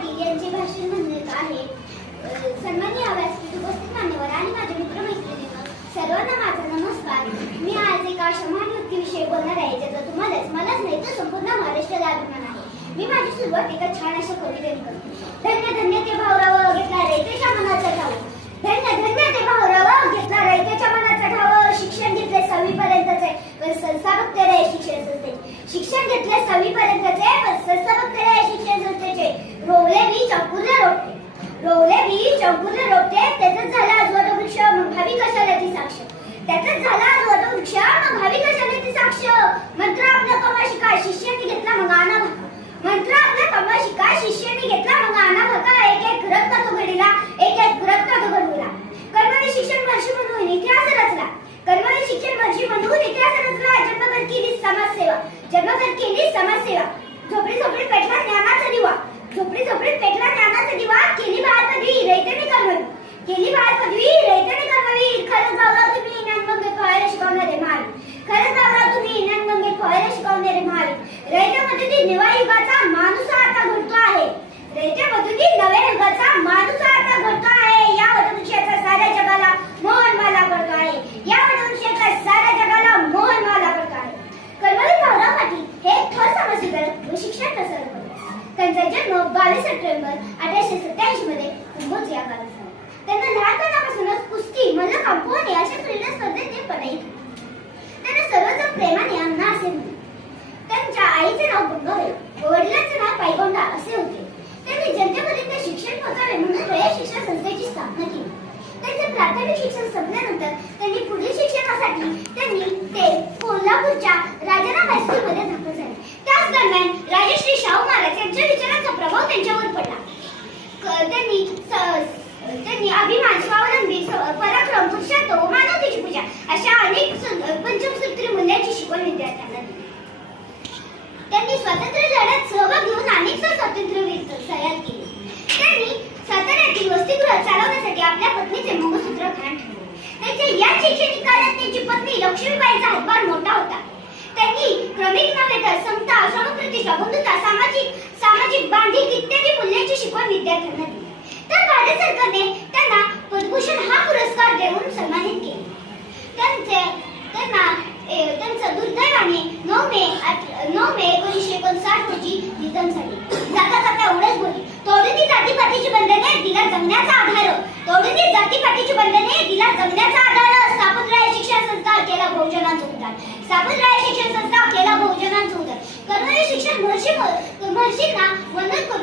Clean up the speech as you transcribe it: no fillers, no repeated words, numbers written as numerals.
पाटील यांचे भाषण म्हणत आहे. सन्माननीय व्यासपीठ उपस्थित मान्यवर आणि माझ्या मित्रमैत्रिणींनो, सर्वांना माझा नमस्कार. मी आज एका अशा महान व्यक्तीविषयी बोलणार आहे ज्याचा मलाच नाही तर संपूर्ण महाराष्ट्राला अभिमान आहे. मी माझी सुरुवात एका छान अशा कवितेने करतो. धन्य धन्य ते भाऊराव घेतला रयतेच्या मनाचा ठाव. धन्य धन्य ते भाऊराव घेतला रयतेच्या मनाचा ठाव. शिक्षण घेतले 6वी पर्यंतचे पण संस्था बघते रे शिक्षण संस्थेचे. शिक्षण घेतले 6वी पर्यंतचे पण संस्था बघते रे शिक्षण संस्थेचे. रोवले मी चंपूरले रोपटे, रोवले मी चंपूरले रोपटे. त्याचाच झाला आज वटवृक्ष मग भावी कशाला ती साक्ष. त्याचाच झाला आज वटवृक्ष मग भावी कशाला ती साक्ष. मंत्र आपला कमा शिका शिष्याने घेतला मग आना भाका. मंत्र आपला कमा शिका शिष्याने घेतला मग आना भाका. एक एक रत्न तो घडीला, एक एक रत्न तो घडविला. कर्मणी शिक्षण वर्षी म्हणून इतिहास रचला. कर्मणी शिक्षण वर्षी म्हणून इतिहास रचला. जन्मभर केली समाजसेवा, जन्मभर केली समाजसेवा. झोपडी झोपडीत पेटला ज्ञानाचा दिवा, झोपडी झोपडीत पेटला ज्ञानाचा दिवा. केली बाळ पदवी रयतेने कमवी, केली बाळ पदवी रयतेने कमवी. खरंच भाऊराव तुम्ही ज्ञानगंगेत पोहायला शिकवणारे महावीर. खरंच भाऊराव तुम्ही ज्ञानगंगेत पोहायला शिकवणारे महावीर. रयतेमधून नव्या युगाचा माणूस आता घडतो आहे. रयतेमधून नव्या युगाचा माणूस आता घडतो आहे. या वटवृक्षाचा साऱ्या जगाला मोहन माला पडतो आहे. या वटवृक्षाचा साऱ्या जगाला मोहन माला पडतो आहे. कर्मवीर भाऊराव पाटील हे थोर समाजसुधारक व शिक्षण प्रसारक होते. त्यांचा जन्म 22 सप्टेंबर 1887 मध्ये कुंभोज या गावात झाला. त्यांना लहानपणापासूनच कुस्ती, मल्लखांब, पोहणे अशा क्रीडा स्पर्धेत ते पटाई केली. त्यांना सर्वजण प्रेमाने अण्णा असे म्हणत. त्यांच्या आईचे नाव गंगाबाई व वडिलांचे नाव पायगोंडा असे होते. त्यांनी जनतेपर्यंत शिक्षण पोहोचावे म्हणून रयत शिक्षण संस्थेची स्थापना केली. त्यांचे प्राथमिक शिक्षण संपल्यानंतर त्यांनी पुढील शिक्षणासाठी ते कोल्हापूरच्या राजाराम हायस्कूलमध्ये दाखल झाले. त्याच दरम्यान राजश्री शाहू महाराज यांच्या विचारांचा प्रभाव त्यांच्यावर पडला. त्यांनी अभिमान, स्वावलंबी, पराक्रम, पुरुषत्व, मानवतेची पूजा अशा अनेक पंचमसूत्री मूल्यांची शिकवण विद्यार्थ्यांना दिली. त्यांनी स्वातंत्र्य लढ्यात सहभाग घेऊन अनेक स्वातंत्र्यवीर तयार केले. त्यांनी साताऱ्यातील वसतिगृह चालवण्यासाठी आपल्या पत्नीचे मंगळसूत्र गहाण ठेवले. त्यांच्या या शैक्षणिक काळात त्यांची पत्नी लक्ष्मीबाईंचा हातभार मोठा होता. त्यांनी क्रमिक नव्हे तर समता, समप्रतिष्ठा, बंधुता, सामाजिक बांधिलकी इत्यादी मूल्यांची शिकवण विद्यार्थ्यांना दिली. तर भारत सरकारने त्यांना पद्मभूषण हा पुरस्कार देऊन सन्मानित केले. त्यांचं दुर्दैवाने 9 मे 1959 रोजी निधन झाले. जाता जाता एवढंच बोलले, तोडून जातीपातीची बंधने दिला जगण्याचा आधार. तोडून जातीपातीची बंधने दिला जगण्याचा आधार. स्थापन राय शिक्षण संस्था केला बहुजनांचा उद्धार. स्थापन राय शिक्षण संस्था केला बहुजनांचा उद्धार. कर्मवीर शिक्षण महर्षींना वंदन करून